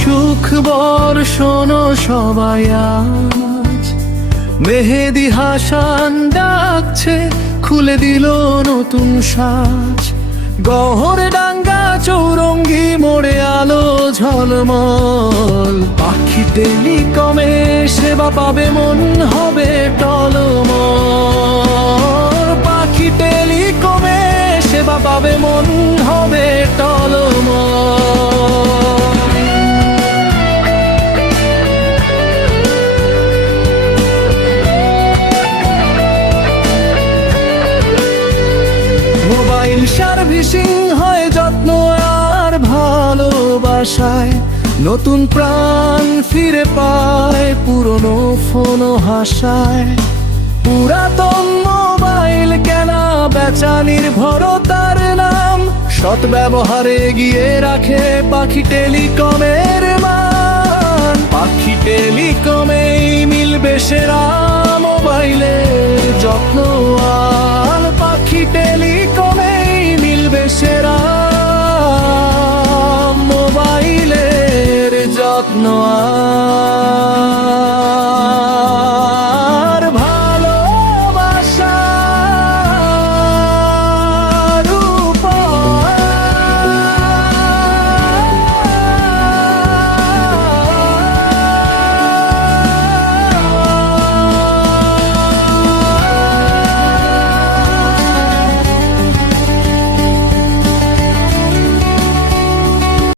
সুখ বর্ষণ সবাই আজ, মেহেদি হাসান ডাকছে, খুলে দিল নতুন সাজ। গহরে ডাঙ্গা চৌরঙ্গি মোড়ে আলো ঝলমল, পাখি টেলিকমে সেবা পাবে মন হবে টলমল। পাখি টেলিকমে সেবা পাবে মন হবে টলমল। মোবাইল সার্ভিসিং হয় যত্ন আর ভালোবাসায়, নতুন প্রাণ ফিরে পায় পুরনো ফোন হাসায়। পুরাতন মোবাইল কেনা বেচা নির্ভরতার নাম, সৎ ব্যবহারে এগিয়ে রাখে পাখি টেলিকমের মান। পাখি টেলিকমেই মিলবে সেরা মোবাইলের যত্ন আর, পাখি টেলিকমেই মিলবে সেরা মোবাইলের যত্ন আর।